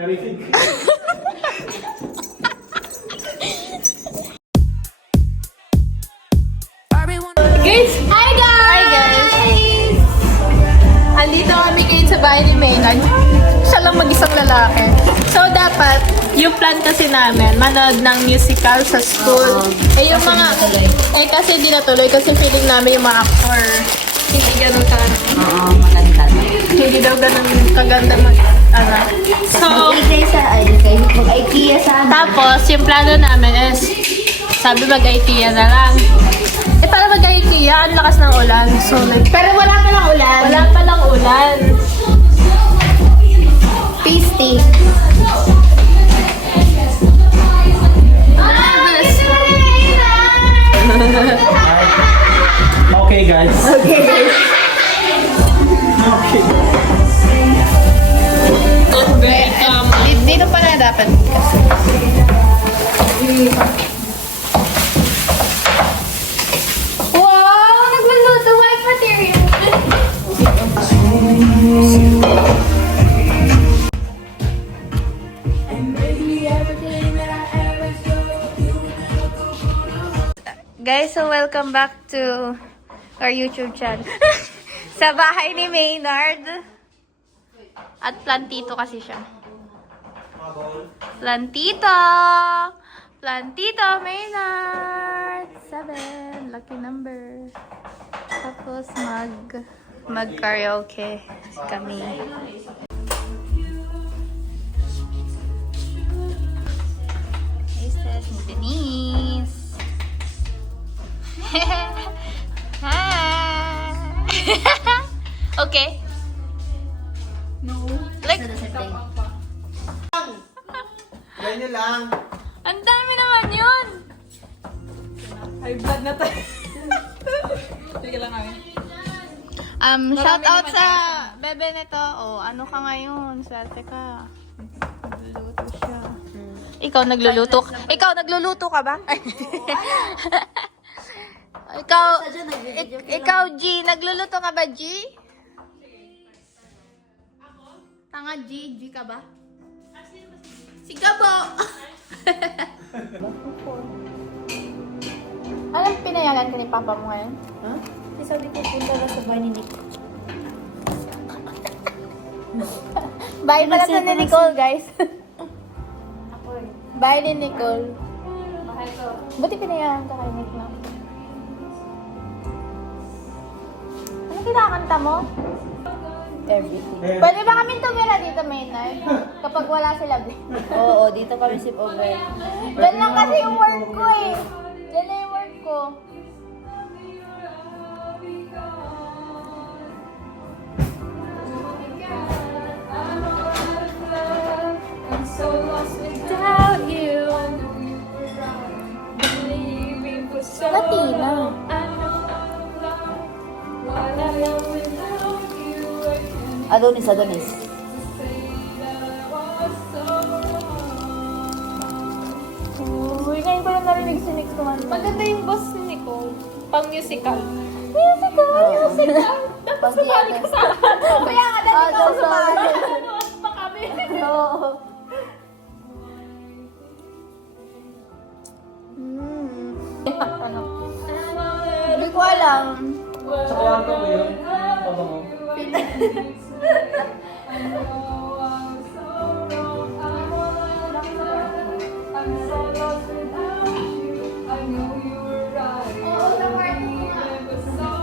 Narinig. Guys! Hi guys! Hi guys! Andito kami ngayon sa bahay ni Maynard. Siya lang mag-isang lalaki. So dapat, yung plan kasi namin, manood ng musical sa school. Eh yung mga, kasi hindi natuloy kasi feeling namin yung mga actor. Hindi ganun ka, Oo, maganda. hindi daw ganun kaganda So, Mag-IKEA sa amin. tapos, yung plano namin is, sabi mag-IKEA na lang. Eh, para mag-IKEA, ang lakas ng ulan. So, like, Pero wala pa lang ulan. wala pa lang ulan. Pasty. Okay, guys. Okay, guys. Dito pala dapat kasi. Wow! Nagluluto white material. Guys, so welcome back to our YouTube channel. Sa bahay ni Maynard. At plantito kasi siya. Plantito! Plantito, Maynard! 7. Lucky number. Tapos mag-karaoke kami. This is Denise. Hi! Okay. No. Like, Ganyan lang. ang dami naman yun! Ay, vlog na tayo. Sige lang namin. Shout out sa bebe nito. Oh, ano ka ngayon? Swerte ka. Nagluluto siya. Ikaw nagluluto? Ikaw nagluluto ka ba? ikaw G, nagluluto ka ba G? Tanga G, G ka ba? Si Gabo! Anong pinayagan ka ni Papa mo ngayon? Ha? Sabi ko, punta na sa bahay ni Nick. Bahay pala sa ni Nicole, guys. Ako eh. Bahay ni Nicole. Bakit ko? Buti pinayagan ka kay Nick na. Ano kinakanta mo? Everything. Pwede ba kami tumira dito, Maynard? Kapag wala sila, Oo, dito kami sip over. Diyan lang kasi yung work ko eh. Diyan na yung work ko. Without you. Latina. Adonis, Adonis. Uy, ngayon ko lang narinig si Nick kumanta. Maganda yung boss ni Nicole. Pang musical. Musical! Tapos sumali ka sa Kaya nga, dati ko ako sumali. Ano pa kami? Oo. Ano? Hindi ko alam. Sa kwarto mo yun? Pabango.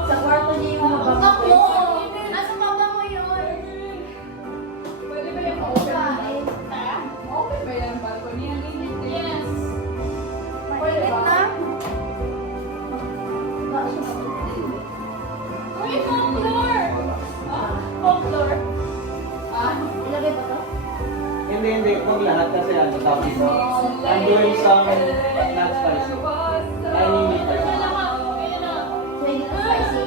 Sa kwarto niya yung mga Papa mo! Nasa papa mo yun? Pwede ba yung open? Open ba yan? Balcony? Yes. Ulit na? Uy, home floor! Home floor. Ilagay pa to? Hindi. Huwag lahat kasi ano, topic mo. I'm doing some not spicy. I need it. Pwede ka spicy.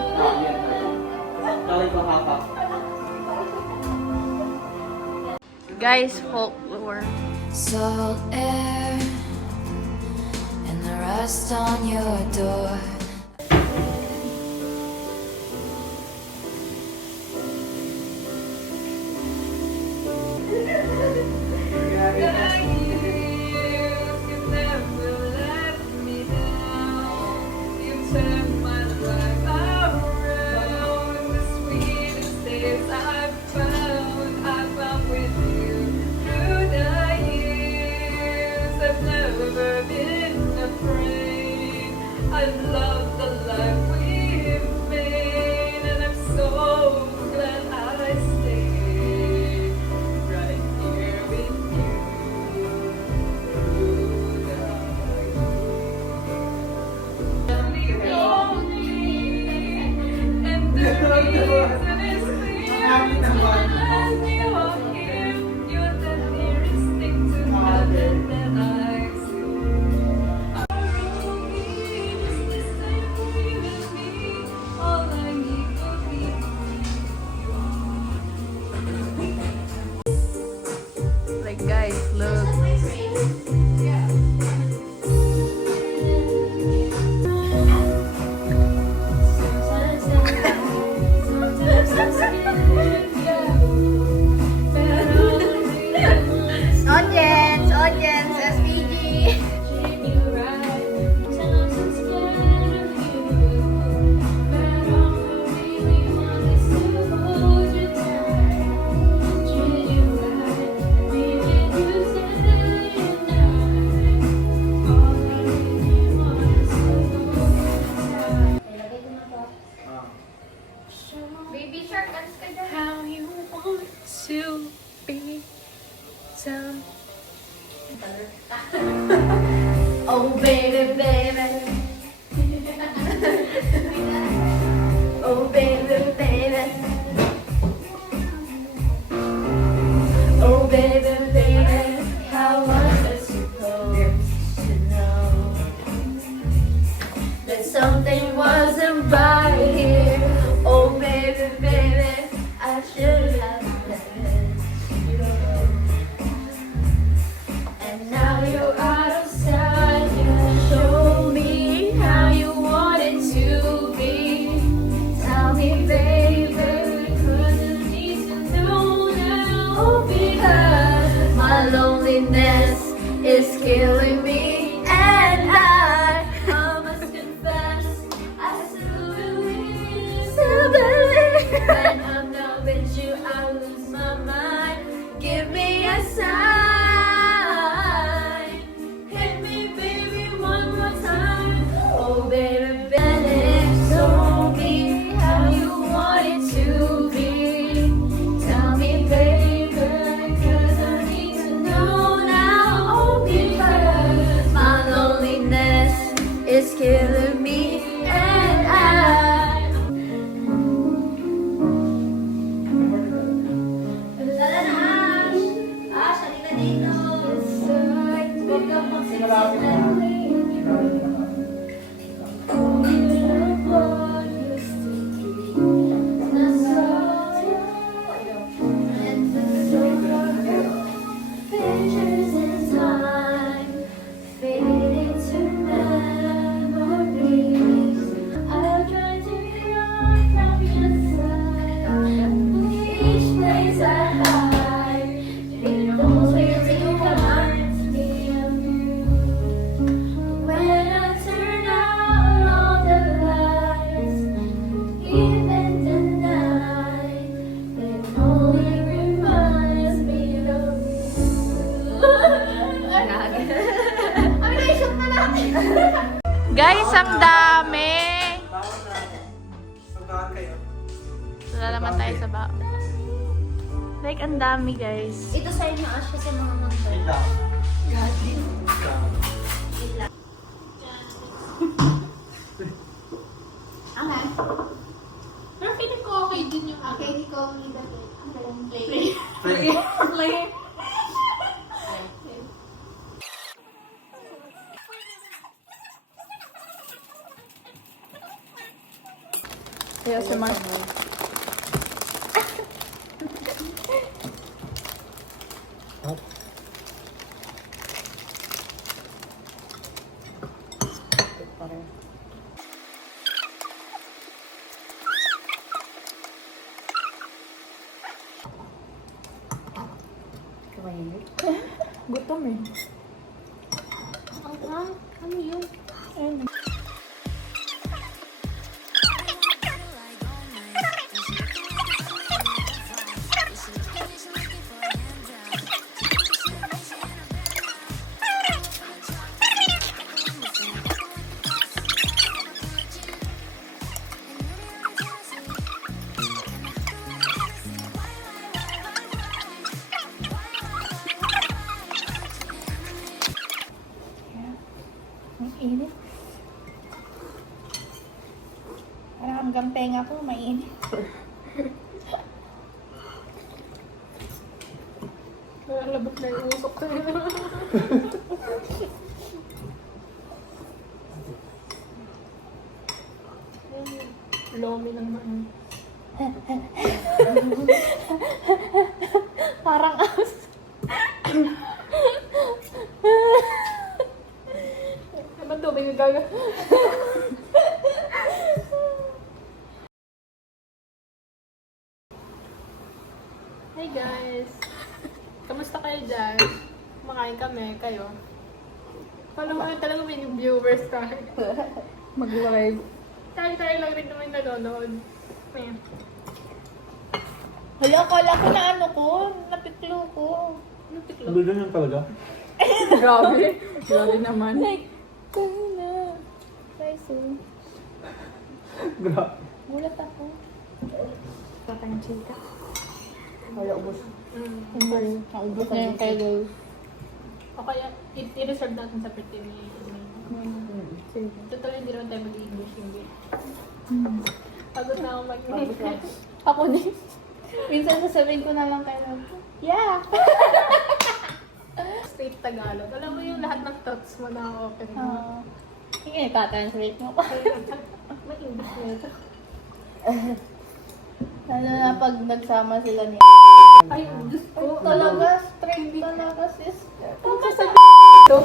Kali ko hapak. Guys, folklore. Salt air and the rust on your door. I love the life we've made, and I'm so glad I stayed right here with you through the years. And the reason is clear. As you are here, you're the nearest thing to heaven that I've seen. All I need will be Like guys, look. Audience, SPG. Ilagay ko na to. Baby shark, dance ka dyan. How you want to be some. Oh baby, baby. Oh baby, baby. Oh baby, baby. How was I supposed to know that something wasn't right here? Oh baby, baby. I should have let you go. And now you're out of sight. You show me how you want it to be. Tell me, baby, 'cause I need to know now. Because my loneliness is killing me, and I must confess, I still believe. When I'm not with you, I lose my mind. Give me a sign. Hit me, baby, one more time. Oh, baby, baby, show me how you want it to be. Tell me, baby, 'cause I need to know now. Oh, because my loneliness is killing me, and I. Dala na, Ash. Ash, halika dito. Huwag kang magsiksikan. Pictures in time fading to memories. I'll try to run from your side. Each place I hide, it always reminds me of you. When I turn out all the lights, even tonight, it only reminds me of you. Ay, naisip na natin. Guys, ang dami! Pagkaan kayo. Wala naman tayo sa ba. Like, ang dami, guys. Ito sa inyo, Ash, kasi mga number. Wait lang. Okay. Pero feeling ko okay din yung Okay, hindi ko nilagay. Ang galing play. Play. play. Kaya si Mark. Gutom eh. Ano yun? Ayun. Ang init. Parang hanggang tenga ko, mainit. Lalabot na yung usok ko. Lomi ng mga. Parang as. Naman tubig yung gaga. Hey guys! Kamusta kayo dyan? Kumakain kami, kayo. Paano mo talaga may viewers tayo? Mag-live. Tayo lang rin naman nanonood. Ayan. Hala, akala ko na ano ko, napiklo ko. Ano tiklo? Ganun yan talaga. Grabe. Grabe naman. Like, kasi na. Guys, Grabe. gulat ako. Patang chika. Wala, ubos. Mm. Naubos na yung kay Lil. O kaya, i-reserve natin sa pretty ni Total, hindi naman tayo mag-English hindi. Pagod na ako mag-English. Ako din. Minsan sasabihin ko na lang kay Lil. Yeah! Straight Tagalog. Alam mo yung lahat ng thoughts mo na open mo. Sige, itatranslate mo ko. May English na ito. Lalo na pag nagsama sila ni Ay, Diyos ko. talaga, straight talaga, sister. Tama sa ito.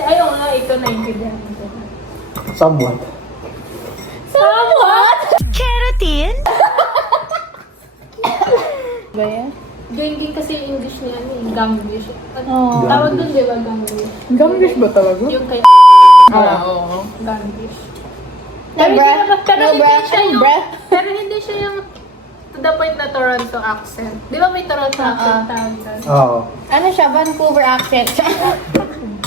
Ayaw nga, ito naintindihan ko. Somewhat. Somewhat! Keratin? Ba yan? Genging kasi yung English niya, Gamglish. Oo. Tawag doon, di ba, Gamglish? Gamblish ba talaga? Yung kay Oo. Gamglish. No breath, Pero no hindi breath, siya no yung, breath. pero hindi siya yung to the point na Toronto accent. Di ba may Toronto accent tawag doon? Oo. Ano siya, Vancouver accent.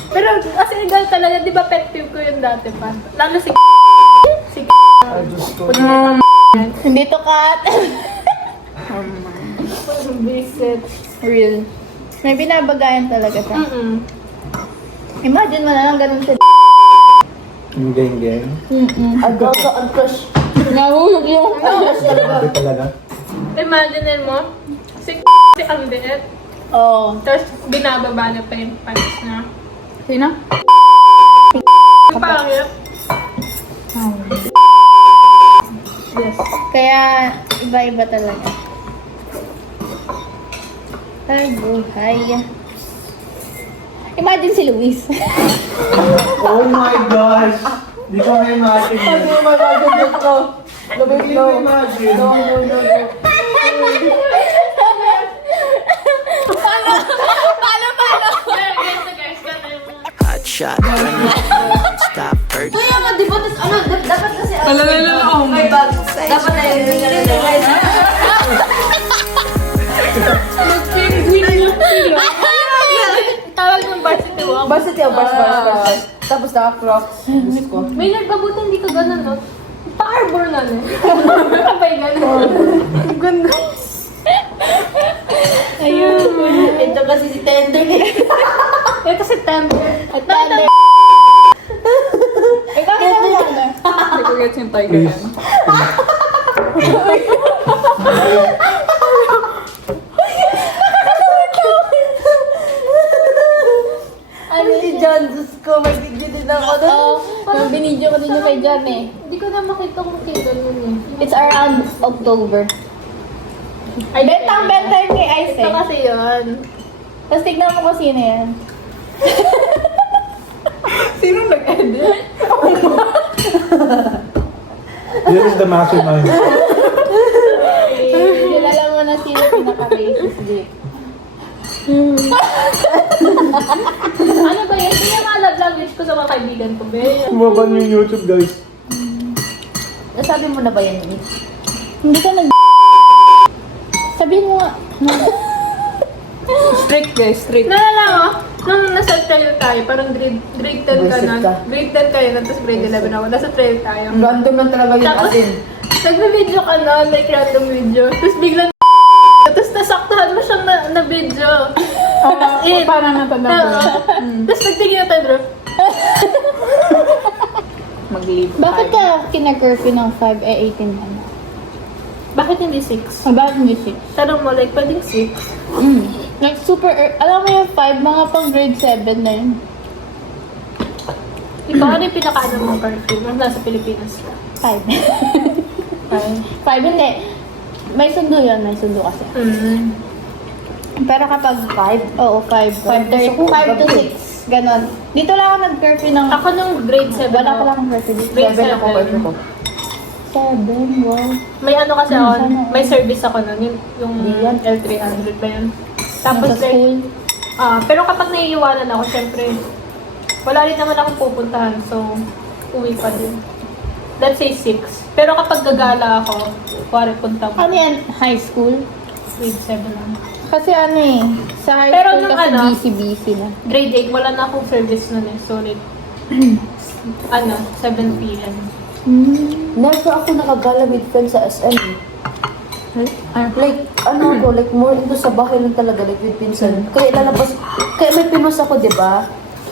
Pero kasi ikaw talaga, di ba pet peeve ko yun dati pa? Lalo si Ay, Diyos ko. Hindi to cut. Visit. Real. May binabagayan talaga siya. Imagine mo na lang ganun sa Yung gang-gang. ang crush. Nahulog yung Grabe talaga. Imagine mo, si ang liit. Oo. Tapos binababa na pa yung pants niya. Sino? Yung pangit. Yes. Kaya, iba-iba talaga. Ay, buhay. Imagine si Luis. Oh my gosh! Di ko ma-imagine yun. Di ko ma-imagine. Ganito guys, ganito. Hot shot, stop hurt. Kaya nga, di ba? Tas, ano, dapat kasi Talalala, may bag. Dapat na yun. Tawag ng varsity walk. Varsity, bars. Tapos naka-crocs. Gusto ko. May nagbabuti, hindi ka ganun, no? Pa-arbor na, no? Kapay ganun. Ganda. Ayun. Ito kasi si Tender eh. Ito si Temper. At tanda. Ikaw na lang. Hindi ko gets yung tiger yan. Ano si John? Diyos ko, magigil din ako doon. Oo. Yung binidyo ko din yung kay John eh. Hindi ko na makita kung kay ganun eh. It's around October. Ay, Bentang ni Ice ito eh. kasi yun. Tapos tignan mo kung sino yan. Sinong nag-edit? This is the mastermind. Kilala mo na sino pinaka-racist dito. Ano ba yun? Hindi nga love language ko sa mga kaibigan ko, be. Sumaban yung YouTube, guys. Nasabi mo na ba yan, Nick? Hindi ka nag... Sabihin mo nga. Strict guys, strict. Nalala mo? Nung nasa trail tayo, parang grade 10 ka Buisit na. ka. Grade 10 kayo na, tapos grade 11 ako. Nasa trail tayo. Random lang talaga yun Tapos, as in. nagbe-video ka na, like random video. Tapos biglang tapos nasaktahan mo siyang na video. Parang natanda ko. Tapos nagtingin na tayo, bro. Mag-leave. Bakit ka kina-curfew ng 5 18 na? Bakit hindi 6? Bakit hindi 6? Tanong mo, like, pwedeng 6. Like super, alam mo yung 5, mga pang grade 7 na yun. Ikaw, ano yung pinaka-ano mong curfew? Nung nasa Pilipinas ka? 5. 5 hindi. May sundo yun, may sundo kasi. Pero kapag 5, oo 5 to 6, ganon. Dito lang ako nag-curfew ng, Ako nung grade 7, wala pa lang akong curfew dito. Grade 7 ako 7. curfew ko. 7, wow. may ano kasi ako, Sana. may service ako nun, yung L300 ba yun? Tapos Sa school. pero kapag naiiwanan ako, syempre, wala rin naman akong pupuntahan, so, uwi pa din. Let's say 6. Pero kapag gagala ako, kuwari punta ko, Ano yan? High school? grade 7 lang. Kasi ano eh, sa high Pero school nung kasi ano, busy na. Grade 8, wala na akong service nun eh, so like, 7 p.m. Never ako nakagala with friends sa SM. Like, like more into sa bahay lang talaga, like with pinsan. Kaya lalabas, kaya may pinos ako, di ba?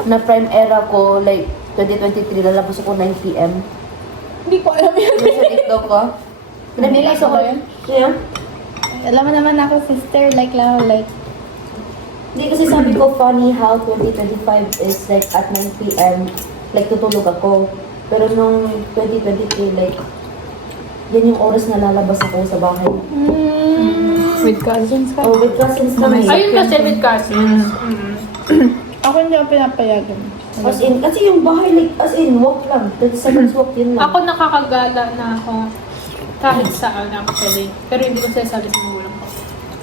Na prime era ko, like 2023, lalabas ako 9 p.m. Hindi ko alam yun. Sa TikTok ko. Pinamilas ako. Yeah. Alam mo naman ako, sister, like lang, like, Hindi kasi sabi ko, funny how 2025 is like at 9 p.m. like tutulog ako. Pero nung 2023, like, yan yung oras na lalabas ako sa bahay. With cousins ka? Oh, with cousins kami. Ayun kasi with cousins. ako hindi ako pinapayagan. As in, kasi yung bahay, like, as in, walk lang. 30 seconds walk, yun lang. Ako nakakagala na ako kahit saan actually. Pero hindi ko sinasabi sa magulang ko.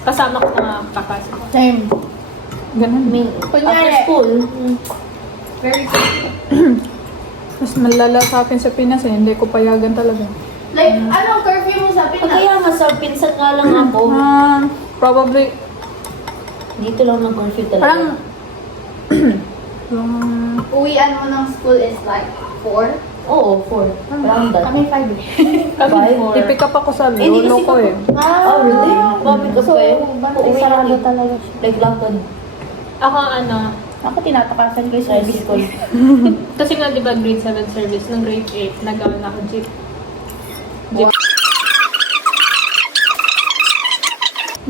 Kasama ko na kakasama ko. Same. Ganun. Kunyari, After school, very Mas malala sa akin sa Pinas eh. Hindi ko payagan talaga. like, anong curfew mo sa Pinas? kaya nga sa pinsan nga lang ako, Probably, dito lang ng curfew talaga. parang, Uwian mo ng school is like 4? Oo, 4. Around that. Kami 5 eh. 5. i-pick up ako sa Hindi lolo kasi ko eh. Oh, really? Bakit ka So, pa eh? bantay Uuwi sarado lang eh. talaga. Like, lakad. Ako Ako tinatakasan ko yung service ko. Kasi nga di ba grade 7 service, nung grade 8, nagawa na ako jeep.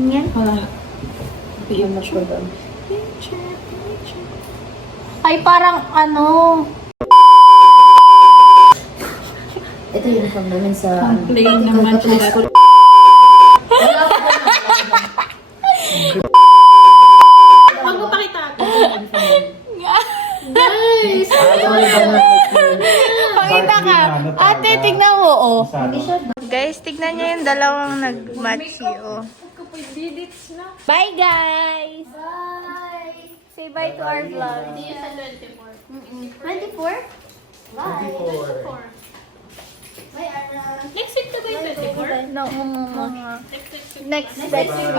Yan. PM na sure doon. Ay, parang ano, Ito yung uniform namin sa... Playing naman Catholic school. Huwag mo pakita ako. guys! Pakita ka. Ate, tignan mo, oh. Guys, tignan niya yung dalawang nag-match oh. Bye, guys! Bye! Say bye to our vlog. See you sa 24. 24? Bye! 24. Next week to ba yung 24? No, Next week. next week.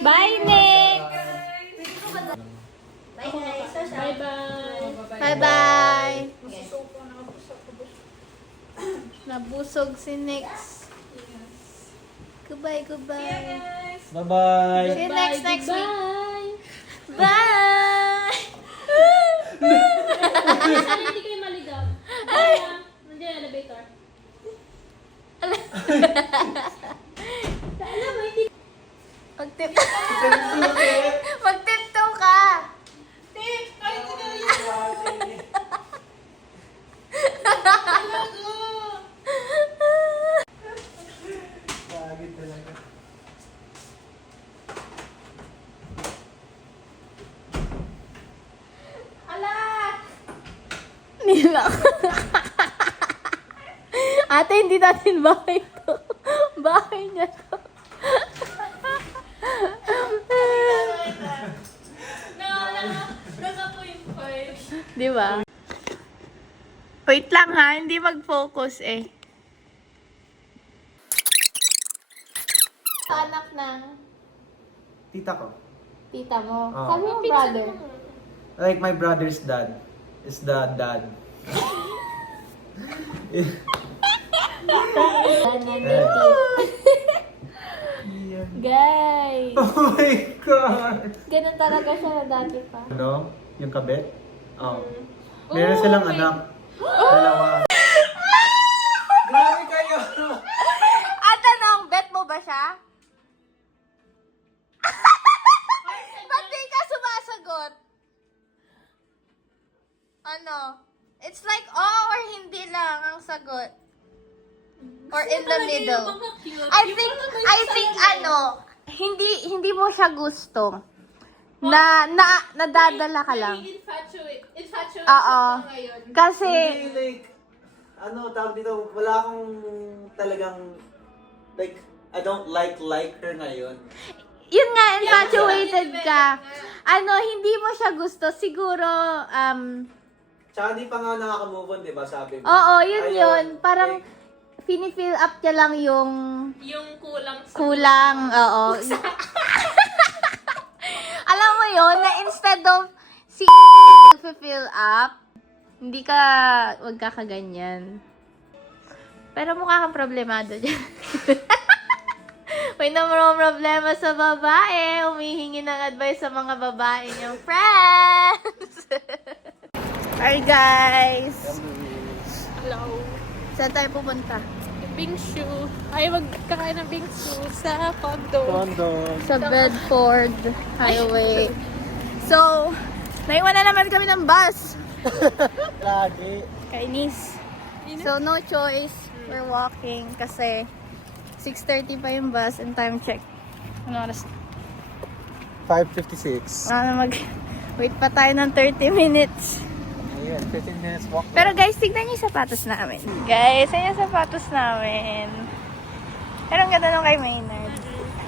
Bye, Nick! Bye-bye. Bye-bye! Nabusog si Nick. Goodbye, goodbye. Bye-bye. See you next week. Bye! Bye! Sana hindi kayo maligaw. Nandiyan yung elevator. Mag-tip. Mag-tiptoe ka. Nila. Ate, hindi natin bahay to. Bahay niya to. Di ba? Wait lang ha, hindi mag-focus eh. Anak ng Tita ko. tita mo. Oo. Sabi mo brother. Like my brother's dad is the dad. Guys! Oh my God! Ganun talaga siya na dati pa. Ano? Yung kabit? Oo. Meron silang anak. Dalawa. Grabe kayo! At tanong, bet mo ba siya? Ba't di ka sumasagot? Ano? It's like, oh or hindi lang ang sagot. Or in the middle. I think ano, hindi mo siya gusto. Nadadala ka lang. Infatuated Oo. ka ngayon. Kasi, Hindi, like, ano, tawag dito, wala akong talagang, like, I don't like her ngayon. yun nga, infatuated ka. Ano, hindi mo siya gusto. Siguro, Tsaka di pa nga nakaka-move on, di ba, sabi mo? oo, yun Ayun, yun. Parang, like, fini-fill up niya lang yung Kulang sa... kulang, oo. Alam mo yun, na instead of si fill up, hindi ka, wag ka kaganyan. Pero mukha kang problemado dyan. May namang problema sa babae, humihingi ng advice sa mga babae niyang friends. Hi guys! Hello. Saan tayo pupunta? Bingsu. Ay, magkakain ng bingsu sa condo. Sa Bedford Highway. So, naiwan na naman kami ng bus. Lagi. Kainis. So, no choice. We're walking kasi 6:30 pa yung bus and time check. Ano oras? 5:56. Wait pa tayo ng 30 minutes. Ayun, 15 minutes walk. Pero guys, tignan niyo yung sapatos namin. Guys, ayan yung sapatos namin. Pero ang ganda nung kay Maynard.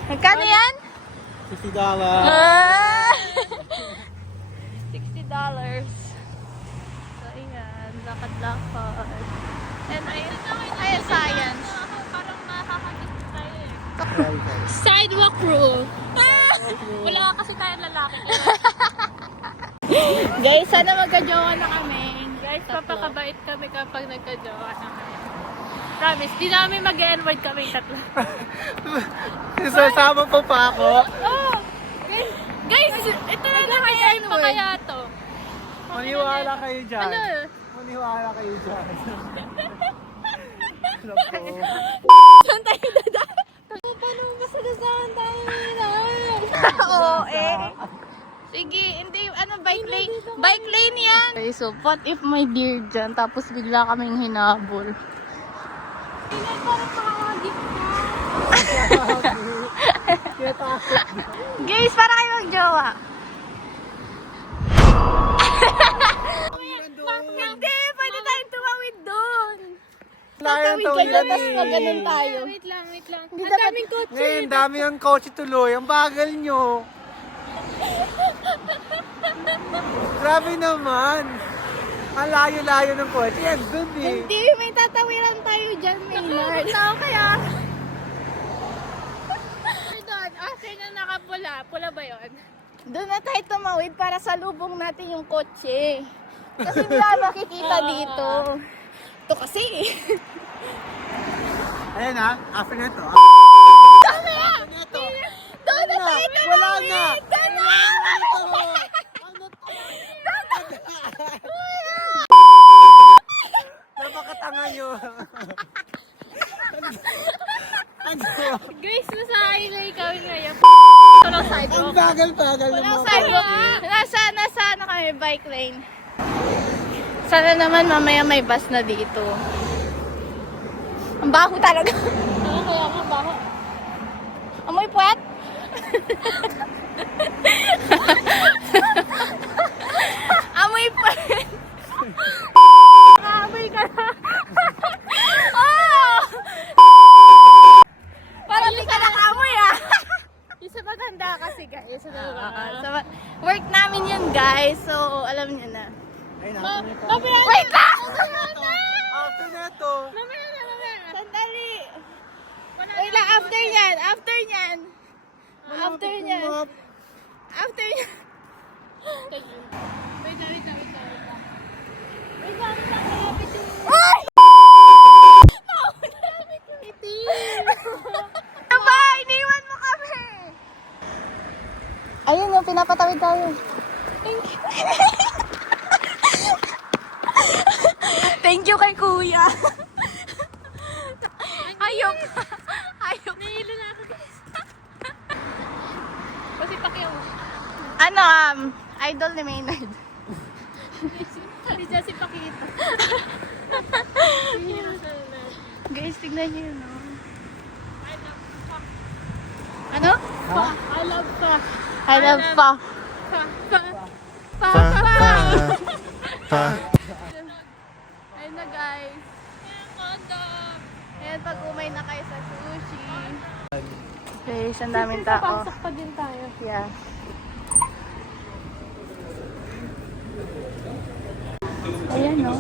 Magkano yan? $50. Ah! $60. So, ayan. Lakad-lakad. And ayan, science. Parang nakakagit tayo eh. Sidewalk rule. Wala kasi tayong lalaki. Guys, sana magka-jowa na kami. Guys, papakabait kami kapag nagka-jowa na kami. Promise, di namin mag-N-word kami tatlo. Sasama po pa ako. Oh! Guys, ito na naka-N pa kaya to. Maniwala kayo dyan. Ano? Maniwala kayo dyan. Saan tayo dadaan? Paano masadasahan tayo nila? Oo, eh. Sige, hindi, ano, bike lane? Bike lane yan! Okay, so, what if may deer dyan, tapos bigla kaming hinabol? Guys, para kayo magjowa. Hindi, pwede tayong tumawid doon. Tatawid kayo, tapos mag-ganon tayo. Wait lang. Hindi Ang dapat- daming kotse. Ngayon, dami ang kotse tuloy. Ang bagal nyo. Grabe naman. Ang layo-layo ng kotse. Yan, dun eh. Hindi, may tatawiran tayo dyan, Maynard. Tao kaya. Doon, after na nakapula. Pula ba yun? Doon na tayo tumawid para salubong natin yung kotse. Kasi wala makikita dito. Ito kasi. Ayan ha, after na to. Doon na tayo tumawid! Wala na. Doon na! Napakatanga nyo. Ano? Guys, nasa highway kami ngayon. Walang Ang sidewalk. bagal-bagal ng Walang mga sidewalk. Nasa ano kami, bike lane. Sana naman mamaya may bus na dito. Ang baho talaga. Ano kaya nga ba? Amoy puwet? Amoy puwet. Amoy ka na. Oh! Parang di ka nakamoy ah. Isa maganda kasi guys. Work namin yun guys. So, alam niyo na. Ayun, Wait lang! after na to. Sandali. Wait lang, after yan. After yan. After yan. After yan. Wait lang. Ay! Ano ba? Iniwan mo kami! tayo. Thank you. Thank you kay kuya. Ayok. Ayok. Nahilo na ako. Kasi pakiyaw. Ano, idol ni Maynard. Hindi dyan si Pakita. Guys, tignan niyo, no? Ano? I love pa. I love pa. Ayun na, guys. Ayan, pag umay na kayo sa sushi. Guys, ang daming tao. Pasok pa din tayo. Yeah. Ayan, no?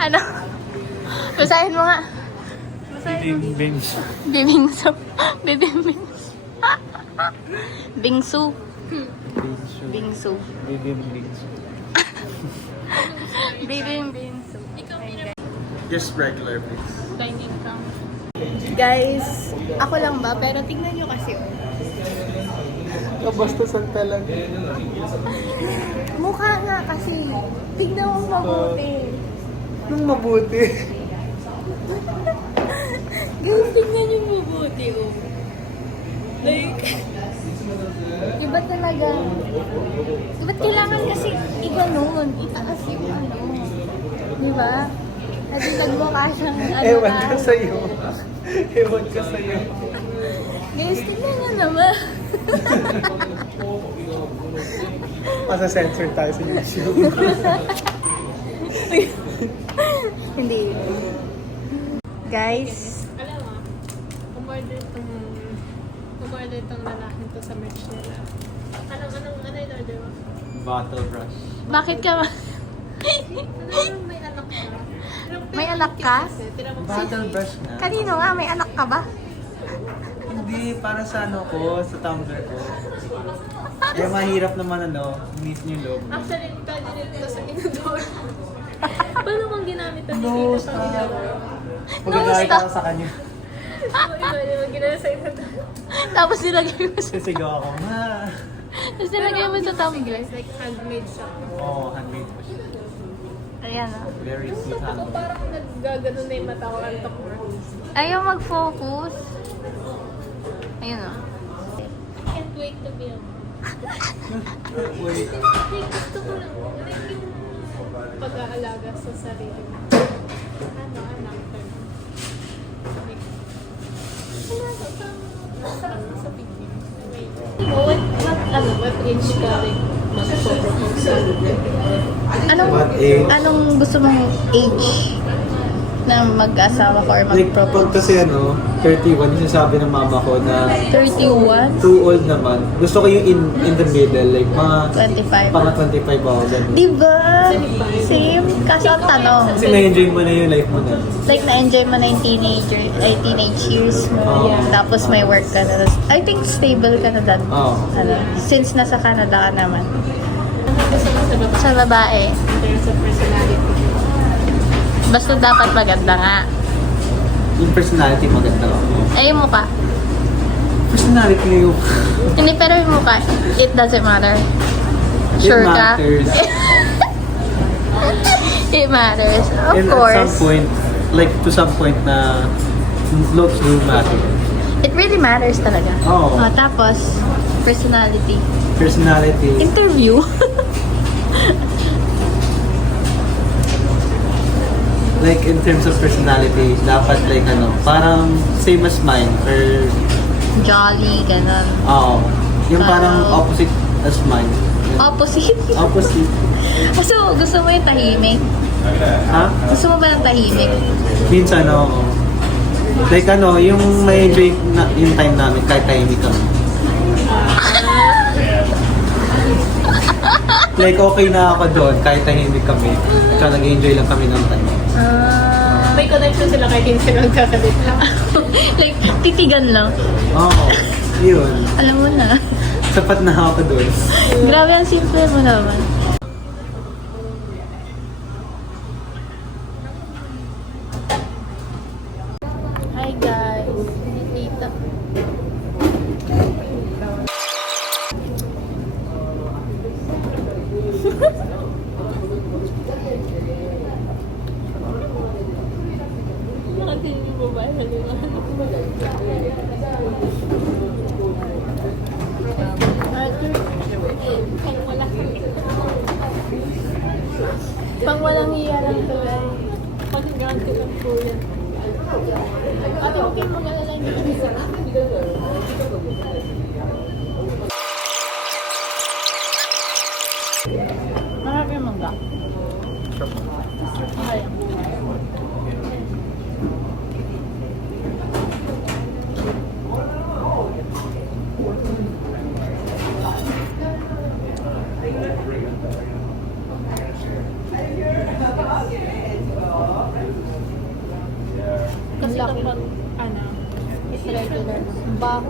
Ano? Basahin mo nga. Basahin mo. Bings. Bibingso. Bibingso. Bingsu. Bingsu. Bings. Bibingso. Just regular bings. Dining kang. Guys, ako lang ba? Pero tingnan nyo kasi. Basta santa lang. Mukha nga kasi. Tignan mo mabuti. Nung mabuti. Guys, tignan nyo mabuti, oh. Like, iba talaga. Ba't kailangan kasi iba nun? Itaas yung ano. Diba? At nagmukha siyang ano Ewan lang. ka sa'yo. Ewan ka sa'yo. Guys, tignan nyo naman. Masa-censor tayo sa YouTube. Hindi. Guys, Alam mo, umorder itong lalaki to sa merch nila. Alam, ano yung order mo? Bottle brush. bakit ka ba? Ano, may anak ka? May anak ka? Bottle brush na. Kanino nga? May anak ka ba? Hindi, para sa ano ko, sa tumbler ko. Kaya mahirap naman miss niyo yung loob. Actually, pwede rin ito sa inodor. Paano kung ginamit ito No, dito sa stop. inodor? Pagkakait ako sa kanya. Pwede mo ginamit sa inodor. Tapos nilagay mo sa... Sisigaw ako, ma. Tapos nilagay mo sa tumbler. It's like handmade siya. Oo, handmade pa siya. Ayan, oh. Very sweet Ako handmade. parang naggagano na yung mata ko ang takbo. Ayaw mag-focus. Ayun, oh. Can't wait to be a mom. Wait. Like, gusto ko lang. Like yung pag-aalaga sa sarili mo. Anak term. Like, masarap na sa picture. What age ka like mag-propose? Anong gusto mong age na mag-asawa ka or Like, pag mag-propose? kasi 31, sinasabi ng mama ko na 31? too old naman. Gusto ko yung in the middle, like mga 25? mga 25 ako, ganun. Diba? Same. Kaso ang tanong, Kasi na-enjoy mo na yung life mo na. like na-enjoy mo na yung teenage years mo. Yeah. Tapos may work ka na. I think stable ka na dad. Oo. Ano, since nasa Canada ka naman. Gusto mo sa babae Sa babae, in terms of personality? basta dapat maganda nga. Yung personality maganda ako. Ay, yung mukha. Personality na yung... Hindi, pero yung mukha, it doesn't matter. Sure It ka? matters. It matters. Of And course. at some point, like to some point na looks do matter. It really matters talaga. Oo. Oh, tapos, personality. Personality. Interview. Like in terms of personality, dapat like parang same as mine or Jolly, ganun. yung parang opposite as mine. Opposite. Opposite. Gusto mo yung tahimik? Ha? Gusto mo ba ng tahimik? Minsan like yung may enjoy na yung time namin kahit tahimik kami. Like okay na ako doon kahit tahimik kami. Tsaka nag-enjoy lang kami ng time. May connection sila kahit hindi sila nagkasalita. Like, titigan lang. Oo. Yun. Alam mo na. Sapat na ako doon. Grabe, ang simple mo naman. Hi guys. Tita. Nakatingin yung babae sa lima. Pang walang hiya lang to ay. Pakinggan ko lang po yan. Ate, huwag kayong mag-alala niyo. Marami yung mangga. Okay. Kasi kapag, is regular. Bang.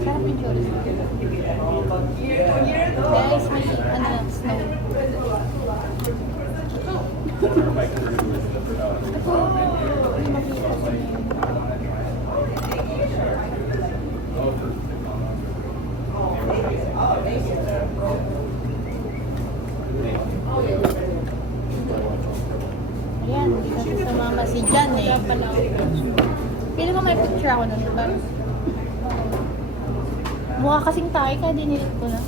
Sarap yung churros. Guys, may snow. Ayan, hindi kasi sumama si Jan eh. Pili ko may picture ako nun. Mukha kasing tayo ka, dinilit ko na.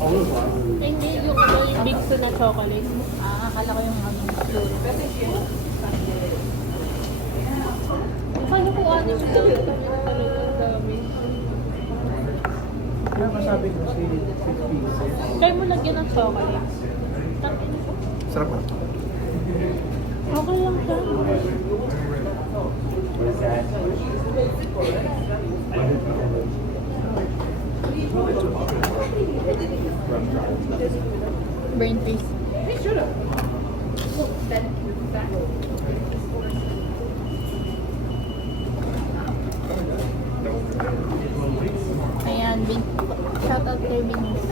Hindi, yung big so na chocolate. Akala ko yung flute. Paano ko ano yung talagang dami? Ano masabi ko si pieces? Kaya mo lagyan ng chocolate. Sarap ba? Okay lang siya. Brain freeze. Ayan, shout out kay Binis.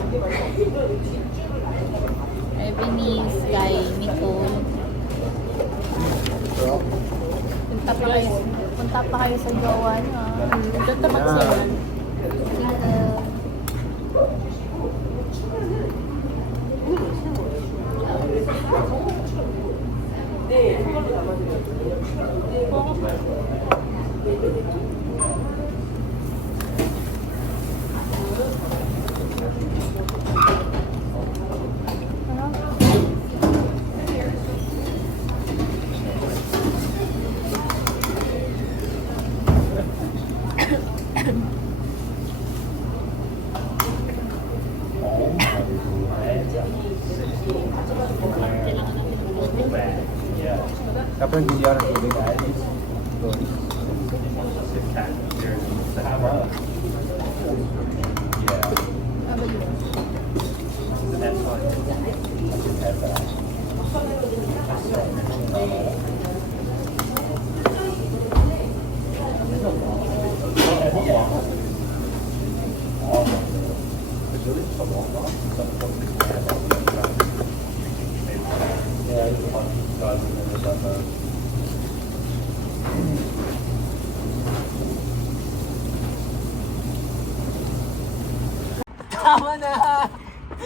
Kay Binis, kay Nicole. Punta pa kayo sa jowa niyo. Doon tapat sila. Kapag hindi ako ng tubig, tama na!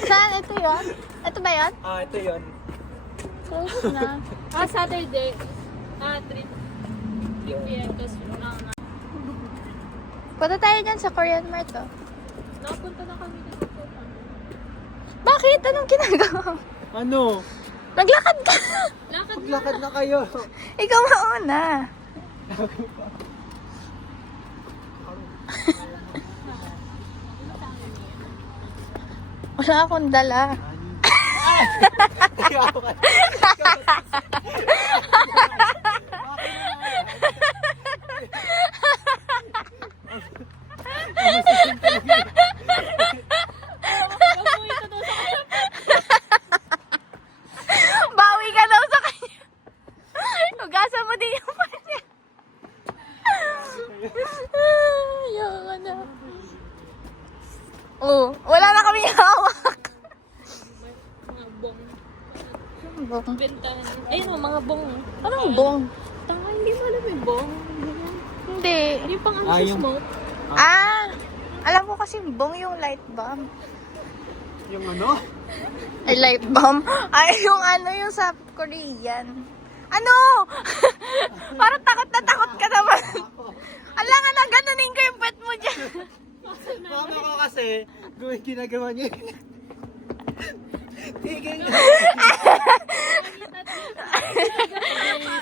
Saan? Ito yun? Ito ba yun? Ito yun. Close na. Saturday. 3 p.m. Tapos punta tayo dyan sa Korean Mart, oh. Nakapunta na kami dito. Bakit? Anong ginagawa? Ano? Naglakad ka. Maglakad na kayo. Ikaw mauna. Wala akong dala. Bawi ka daw sa kanya. Hugasan mo din yung panya. Ayaw na. Oh, wala na kami hawak. Mga bong. Bong. Bentahan. Ayun o, mga bong. Anong bong? Tanga, hindi mo alam yung bong. Hindi. Yung pang ano sa smoke. Alam ko kasing bong yung light bomb. Yung ano? Ay, light bomb? Ay, yung ano, yung sa Korean. Ano? Parang takot na takot ka naman. Ala nga na, ganunin ko yung pet mo dyan. Mama ko kasi, ginagawa niya. Tigil na.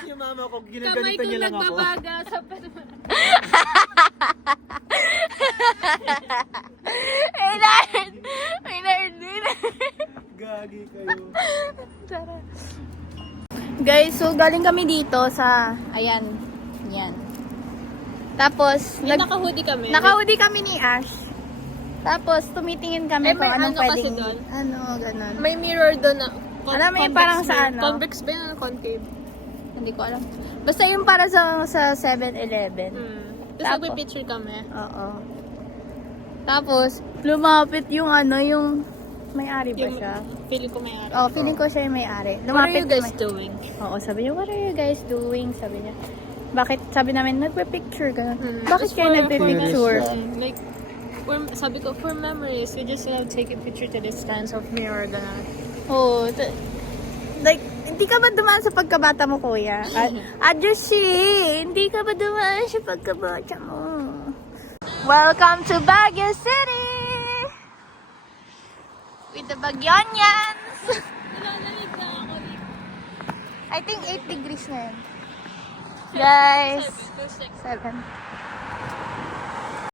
Yung mama ko, ginaganito niya lang ako. nagbabaga sa pet mo. May nerd din. Gagi kayo. Tara. Guys, so galing kami dito sa, ayan, yan. Tapos, Naka-hoodie kami. naka-hoodie kami ni Ash. Tapos, tumitingin kami Eh, may kung anong ano kasi pwedeng, doon? ano, ganun. May mirror doon na Alam mo yung parang sa ano? Convex ba yun? Concave? Hindi ko alam. Basta yung para sa 7-Eleven. Tapos Tapos? nagpipicture kami. Oo. Tapos, lumapit yung ano, yung may-ari ba Yung siya? feeling ko may araw. Oh, feeling ko siya yung may-ari. What are Lumapit you guys yung doing? Oo, sabi niya, what are you guys doing? Sabi niya. Bakit? Sabi namin, nagpe-picture ka. Bakit Just kayo for- nagpe-picture? Like, sabi ko, for memories, we just take a picture to this stands of mirror. Ganun. Oo. Like, hindi ka ba dumaan sa pagkabata mo, kuya? Adushi, hindi ka ba dumaan sa pagkabata mo? Welcome to Baguio City! With the Baguionians! I think 8 degrees na yun. Guys, 7.